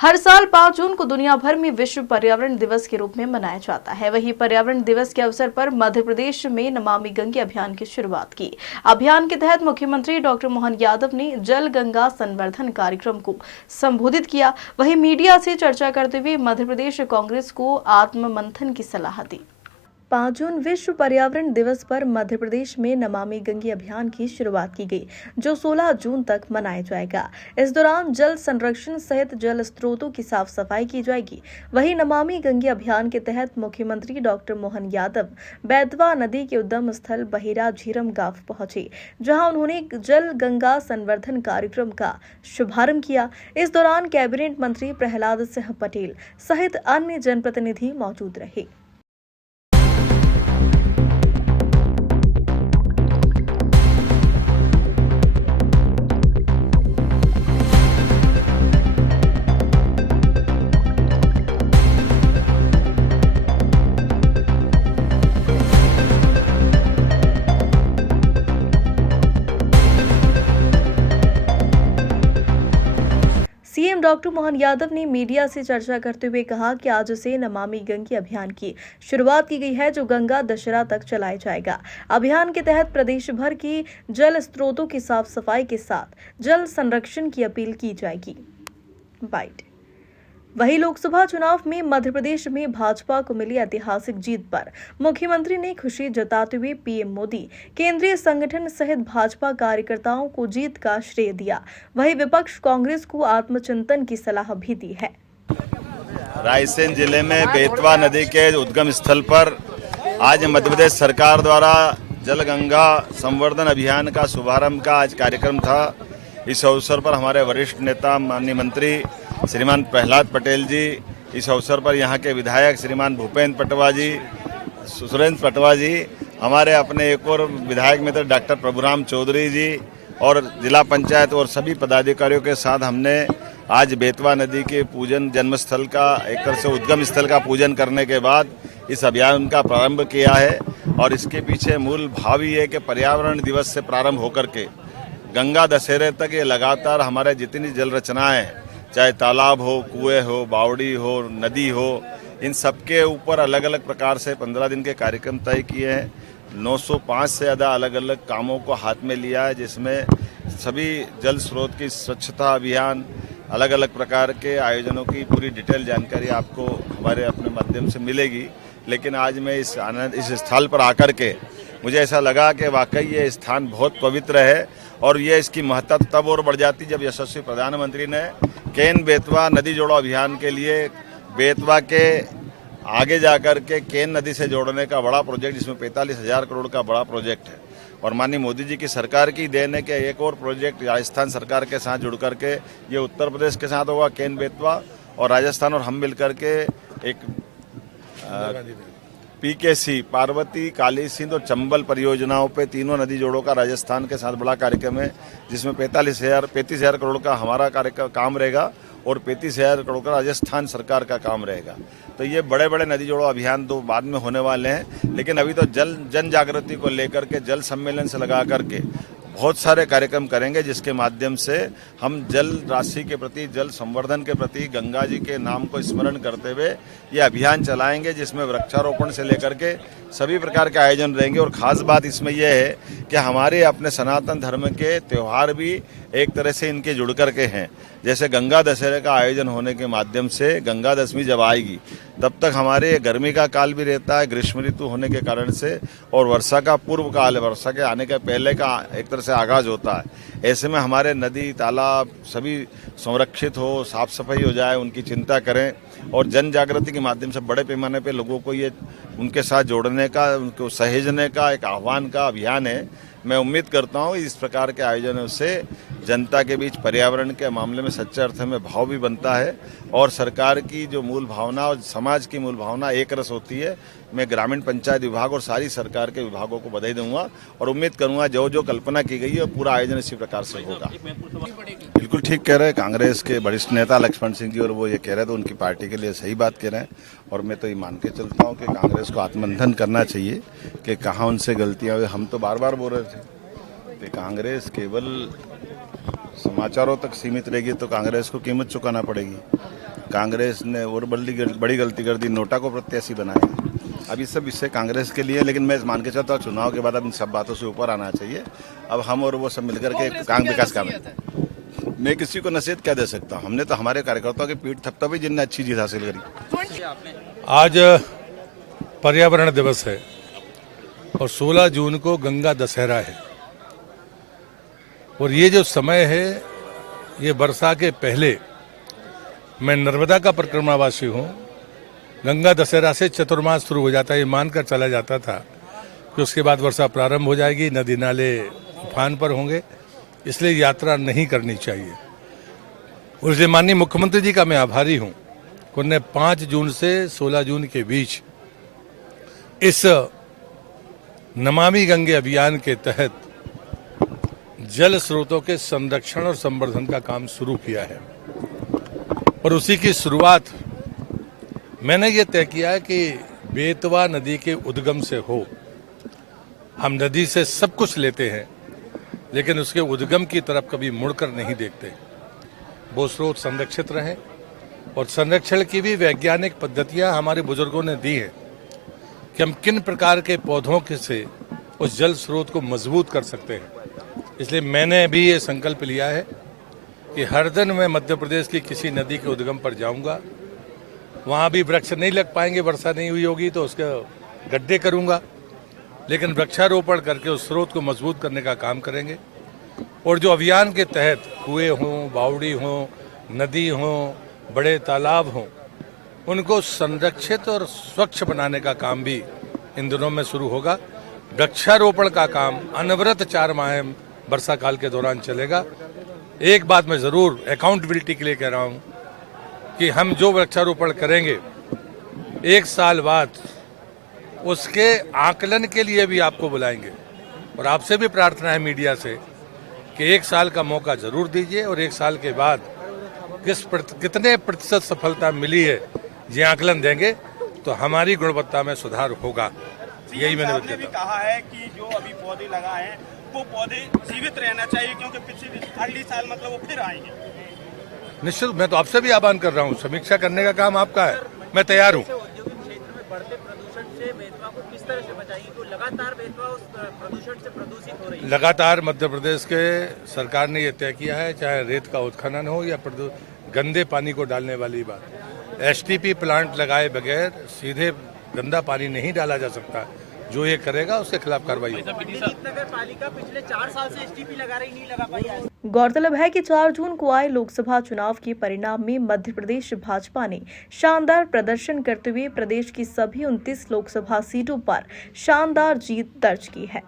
हर साल 5 जून को दुनिया भर में विश्व पर्यावरण दिवस के रूप में मनाया जाता है। वहीं पर्यावरण दिवस के अवसर पर मध्य प्रदेश में नमामि गंगे अभियान की शुरुआत की। अभियान के तहत मुख्यमंत्री डॉक्टर मोहन यादव ने जल गंगा संवर्धन कार्यक्रम को संबोधित किया। वहीं मीडिया से चर्चा करते हुए मध्य प्रदेश कांग्रेस को आत्म मंथन की सलाह दी। 5 जून विश्व पर्यावरण दिवस पर मध्य प्रदेश में नमामि गंगे अभियान की शुरुआत की गई, जो 16 जून तक मनाया जाएगा। इस दौरान जल संरक्षण सहित जल स्रोतों की साफ सफाई की जाएगी। वहीं नमामि गंगे अभियान के तहत मुख्यमंत्री डॉक्टर मोहन यादव बेतवा नदी के उद्गम स्थल बहिरा झीरम गांव पहुंचे, जहां उन्होंने जल गंगा संवर्धन कार्यक्रम का शुभारंभ किया। इस दौरान कैबिनेट मंत्री प्रहलाद सिंह पटेल सहित अन्य जनप्रतिनिधि मौजूद रहे। सीएम डॉक्टर मोहन यादव ने मीडिया से चर्चा करते हुए कहा कि आज से नमामि गंगे अभियान की शुरुआत की गई है, जो गंगा दशहरा तक चलाया जाएगा। अभियान के तहत प्रदेश भर की जल स्रोतों की साफ सफाई के साथ जल संरक्षण की अपील की जाएगी। वहीं लोकसभा चुनाव में मध्य प्रदेश में भाजपा को मिली ऐतिहासिक जीत पर मुख्यमंत्री ने खुशी जताते हुए पीएम मोदी, केंद्रीय संगठन सहित भाजपा कार्यकर्ताओं को जीत का श्रेय दिया। वहीं विपक्ष कांग्रेस को आत्मचिंतन की सलाह भी दी है। रायसेन जिले में बेतवा नदी के उद्गम स्थल पर आज मध्य प्रदेश सरकार द्वारा जल गंगा संवर्धन अभियान का शुभारंभ का आज कार्यक्रम था। इस अवसर पर हमारे वरिष्ठ नेता माननीय मंत्री श्रीमान प्रहलाद पटेल जी, इस अवसर पर यहाँ के विधायक श्रीमान भूपेंद्र पटवा जी, सुरेंद्र पटवा जी, हमारे अपने एक और विधायक मित्र डॉक्टर प्रभुराम चौधरी जी और जिला पंचायत और सभी पदाधिकारियों के साथ हमने आज बेतवा नदी के पूजन जन्मस्थल का एक तरह से उद्गम स्थल का पूजन करने के बाद इस अभियान का प्रारंभ किया है। और इसके पीछे मूल भाव ये है कि पर्यावरण दिवस से प्रारंभ होकर के गंगा दशहरे तक ये लगातार हमारे जितनी जल रचनाएं, चाहे तालाब हो, कुएं हो, बावड़ी हो, नदी हो, इन सब के ऊपर अलग अलग प्रकार से 15 दिन के कार्यक्रम तय किए हैं। 905 से ज़्यादा अलग अलग कामों को हाथ में लिया है, जिसमें सभी जल स्रोत की स्वच्छता अभियान, अलग अलग प्रकार के आयोजनों की पूरी डिटेल जानकारी आपको हमारे अपने माध्यम से मिलेगी। लेकिन आज मैं इस स्थल पर आकर के मुझे ऐसा लगा कि वाकई ये स्थान बहुत पवित्र है और ये इसकी महत्ता तब और बढ़ जाती जब यशस्वी प्रधानमंत्री ने केन बेतवा नदी जोड़ो अभियान के लिए बेतवा के आगे जाकर के केन नदी से जोड़ने का बड़ा प्रोजेक्ट, जिसमें 45,000 करोड़ का बड़ा प्रोजेक्ट है और माननीय मोदी जी की सरकार की देन है कि एक और प्रोजेक्ट राजस्थान सरकार के साथ जुड़ करके ये उत्तर प्रदेश के साथ होगा, केन बेतवा, और राजस्थान और हम मिलकर के एक पीकेसी पार्वती, काली सिंध और चंबल परियोजनाओं पे तीनों नदी जोड़ों का राजस्थान के साथ बड़ा कार्यक्रम है, जिसमें 35,000 करोड़ का हमारा काम रहेगा और 35,000 करोड़ का राजस्थान सरकार का काम रहेगा। तो ये बड़े बड़े नदी जोड़ो अभियान तो बाद में होने वाले हैं, लेकिन अभी तो जन जागृति को लेकर के जल सम्मेलन से लगा करके बहुत सारे कार्यक्रम करेंगे, जिसके माध्यम से हम जल राशि के प्रति, जल संवर्धन के प्रति गंगा जी के नाम को स्मरण करते हुए ये अभियान चलाएंगे, जिसमें वृक्षारोपण से लेकर के सभी प्रकार के आयोजन रहेंगे। और ख़ास बात इसमें यह है कि हमारे अपने सनातन धर्म के त्यौहार भी एक तरह से इनके जुड़ कर के हैं। जैसे गंगा दशहरे का आयोजन होने के माध्यम से गंगा दशमी जब आएगी तब तक हमारे गर्मी का काल भी रहता है, ग्रीष्म ऋतु होने के कारण से, और वर्षा का पूर्व काल है, वर्षा के आने के पहले का एक तरह से आगाज होता है। ऐसे में हमारे नदी तालाब सभी संरक्षित हो, साफ सफाई हो जाए, उनकी चिंता करें और जन जागृति के माध्यम से बड़े पैमाने पे लोगों को ये उनके साथ जोड़ने का, उनको सहेजने का एक आह्वान का अभियान है। मैं उम्मीद करता हूँ इस प्रकार के आयोजनों से जनता के बीच पर्यावरण के मामले में सच्चे अर्थ में भाव भी बनता है और सरकार की जो मूल भावना और समाज की मूल भावना एक रस होती है। मैं ग्रामीण पंचायत विभाग और सारी सरकार के विभागों को बधाई दूंगा और उम्मीद करूंगा जो जो कल्पना की गई है पूरा आयोजन इसी प्रकार से होगा। बिल्कुल ठीक कह रहे हैं कांग्रेस के वरिष्ठ नेता लक्ष्मण सिंह जी, और वो ये कह रहे थे उनकी पार्टी के लिए सही बात कह रहे हैं। और मैं तो ये मान के चलता हूँ कि कांग्रेस को आत्ममंथन करना चाहिए कि कहाँ उनसे गलतियाँ हुई। हम तो बार बार बोल रहे थे कि कांग्रेस केवल समाचारों तक सीमित रहेगी तो कांग्रेस को कीमत चुकाना पड़ेगी। कांग्रेस ने और बड़ी गलती कर दी, नोटा को प्रत्याशी बनाया। अब ये सब इससे कांग्रेस के लिए, लेकिन मैं मान के चलता हूँ चुनाव के बाद अब इन सब बातों से ऊपर आना चाहिए। अब हम और वो सब मिलकर के विकास काम है। मैं किसी को नसीहत क्या दे सकता हूँ? हमने तो हमारे कार्यकर्ताओं की पीठ थपथपी जिनने अच्छी जीत हासिल करी। आज पर्यावरण दिवस है और 16 जून को गंगा दशहरा है और ये जो समय है ये वर्षा के पहले, मैं नर्मदा का परिक्रमावासी हूँ। गंगा दशहरा से चतुर्मास शुरू हो जाता है, ये मानकर चला जाता था कि उसके बाद वर्षा प्रारंभ हो जाएगी, नदी नाले उफान पर होंगे, इसलिए यात्रा नहीं करनी चाहिए। और इसलिए माननीय मुख्यमंत्री जी का मैं आभारी हूँ कि उन्होंने 5 जून से 16 जून के बीच इस नमामि गंगे अभियान के तहत जल स्रोतों के संरक्षण और संवर्धन का काम शुरू किया है। और उसी की शुरुआत मैंने ये तय किया है कि बेतवा नदी के उद्गम से हो। हम नदी से सब कुछ लेते हैं लेकिन उसके उद्गम की तरफ कभी मुड़कर नहीं देखते। वो स्रोत संरक्षित रहें और संरक्षण की भी वैज्ञानिक पद्धतियां हमारे बुजुर्गों ने दी हैं कि हम किन प्रकार के पौधों के से उस जल स्रोत को मजबूत कर सकते हैं। इसलिए मैंने भी ये संकल्प लिया है कि हर दिन मैं मध्य प्रदेश की किसी नदी के उद्गम पर जाऊंगा। वहाँ भी वृक्ष नहीं लग पाएंगे, वर्षा नहीं हुई होगी तो उसके गड्ढे करूंगा, लेकिन वृक्षारोपण करके उस स्रोत को मजबूत करने का काम करेंगे। और जो अभियान के तहत कुएं हों, बावड़ी हों, नदी हों, बड़े तालाब हों, उनको संरक्षित और स्वच्छ बनाने का काम भी इन दिनों में शुरू होगा। वृक्षारोपण का काम अनवरत 4 माह वर्षा काल के दौरान चलेगा। एक बात मैं जरूर अकाउंटेबिलिटी के लिए कह रहा हूँ कि हम जो वृक्षारोपण करेंगे 1 साल बाद उसके आकलन के लिए भी आपको बुलाएंगे। और आपसे भी प्रार्थना है मीडिया से कि 1 साल का मौका जरूर दीजिए और 1 साल के बाद कितने प्रतिशत सफलता मिली है ये आकलन देंगे तो हमारी गुणवत्ता में सुधार होगा। यही मैंने भी कहा है कि जो अभी पौधे लगाए हैं वो पौधे जीवित रहना चाहिए क्योंकि पिछले अगले साल मतलब वो फिर आएंगे। निश्चित, मैं तो आपसे भी आह्वान कर रहा हूँ, समीक्षा करने का काम आपका है, मैं तैयार हूँ। औद्योगिक क्षेत्र में बढ़ते प्रदूषण से बेतवा को किस तरह से बचाएंगे? तो लगातार बेतवा उस प्रदूषण से प्रदूषित हो रही है। लगातार मध्य प्रदेश के सरकार ने यह तय किया है, चाहे रेत का उत्खनन हो या गंदे पानी को डालने वाली बात, एसटीपी प्लांट लगाए बगैर सीधे गंदा पानी नहीं डाला जा सकता। जो ये करेगा उसके खिलाफ कार्रवाई होगी। नगर पालिका पिछले 4 साल से एसटीपी लगा रही, नहीं लगा पाई है। गौरतलब है कि 4 जून को आए लोकसभा चुनाव के परिणाम में मध्य प्रदेश भाजपा ने शानदार प्रदर्शन करते हुए प्रदेश की सभी 29 लोकसभा सीटों पर शानदार जीत दर्ज की है।